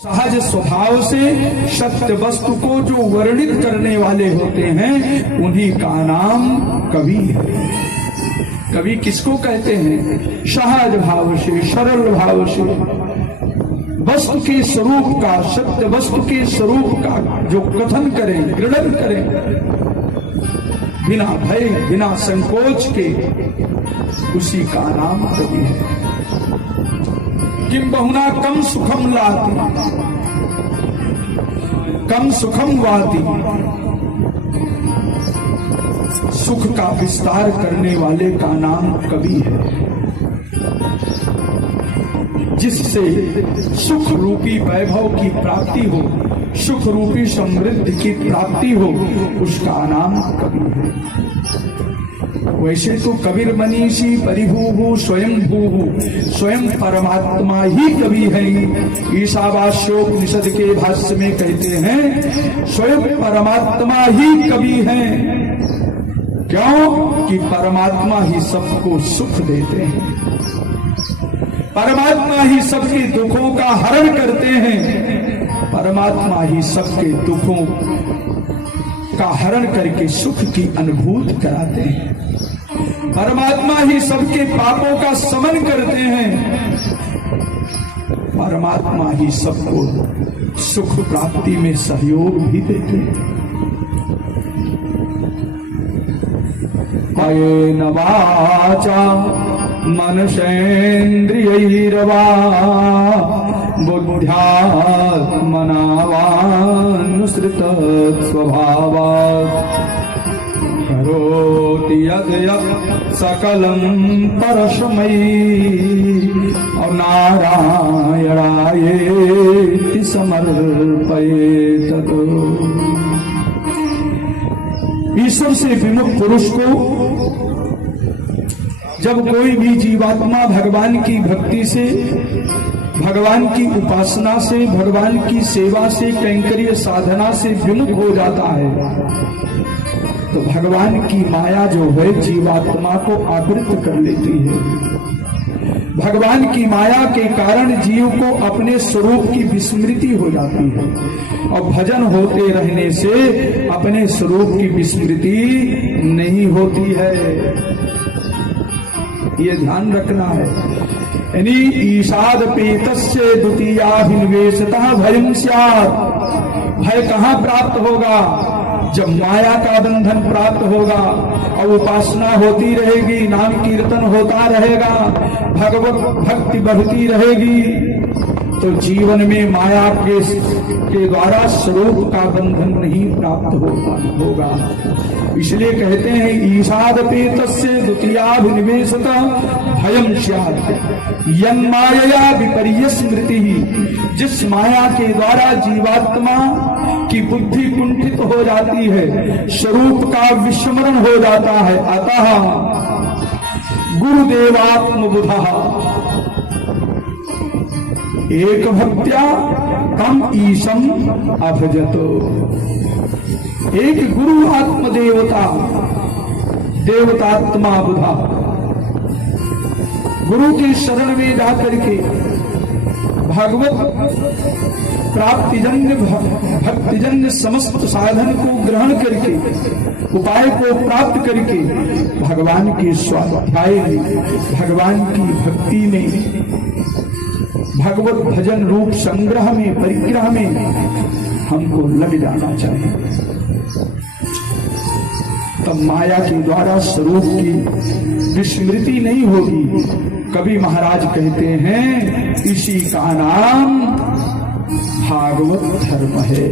सहज स्वभाव से सत्य वस्तु को जो वर्णित करने वाले होते हैं उन्हीं का नाम कवि है। कवि किसको कहते हैं? सहज भाव से, सरल भाव से वस्तु के स्वरूप का, सत्य वस्तु के स्वरूप का जो कथन करें, ग्रहण करें, बिना भय बिना संकोच के, उसी का नाम कवि है। किम बहुना कम सुखम लाती, कम सुखम वाती, सुख का विस्तार करने वाले का नाम कवि है। जिससे सुख रूपी वैभव की प्राप्ति हो, सुख रूपी समृद्धि की प्राप्ति हो, उसका नाम कवि है। वैसे तो कबीर मनीषी परिभू स्वयं भू, स्वयं परमात्मा ही कवि है। ईशावास्योपनिषद के भाष्य में कहते हैं स्वयं परमात्मा ही कवि है। क्यों? कि परमात्मा ही सबको सुख देते हैं, परमात्मा ही सबके दुखों का हरण करते हैं, परमात्मा ही सबके दुखों का हरण करके सुख की अनुभूति कराते हैं, परमात्मा ही सबके पापों का शमन करते हैं, परमात्मा ही सबको सुख प्राप्ति में सहयोग भी देते हैं। कायेन वाचा मनसेन्द्रियैर्वा बुद्ध्यात्मना वानुसृत स्वभावात् करोति यद् यत् सकलं परस्मै और नारायणायेति समर्पयेत्। ईश्वर से विमुख पुरुष को जब कोई भी जीवात्मा भगवान की भक्ति से, भगवान की उपासना से, भगवान की सेवा से, कैंकर्य साधना से विमुख हो जाता है तो भगवान की माया जो है जीवात्मा को आवृत कर लेती है। भगवान की माया के कारण जीव को अपने स्वरूप की विस्मृति हो जाती है और भजन होते रहने से अपने स्वरूप की विस्मृति नहीं होती है। ये ध्यान रखना है। यानी ईशाद पेतस्य द्वितीयाभिनिवेशतः भयं स्यात्। भय कहाँ प्राप्त होगा? जब माया का बंधन प्राप्त होगा और उपासना होती रहेगी, नाम कीर्तन होता रहेगा, भगवत भक्ति बढ़ती रहेगी, तो जीवन में माया के द्वारा स्वरूप का बंधन नहीं प्राप्त होगा। इसलिए कहते हैं ईशादपेतस्य द्वितीयाभिनिवेशतः भयं स्यात् यन्मायया विपर्य स्मृति। जिस माया के द्वारा जीवात्मा की बुद्धि कुंठित हो जाती है, स्वरूप का विस्मरण हो जाता है, अतः गुरुदेवात्मबुधः एक भक्त्या तम ईशम अभजतो। एक गुरु आत्मदेवता देवतात्मा बुधा गुरु की शरण में जाकर के भगवत प्राप्तिजन्य भक्तिजन्य समस्त साधन को ग्रहण करके, उपाय को प्राप्त करके भगवान के स्वाध्याय में, भगवान की भक्ति में, भगवत भजन रूप संग्रह में, परिग्रह में हमको लग जाना चाहिए। तब माया के द्वारा स्वरूप की विस्मृति नहीं होगी। कवि महाराज कहते हैं इसी का नाम भागवत धर्म है।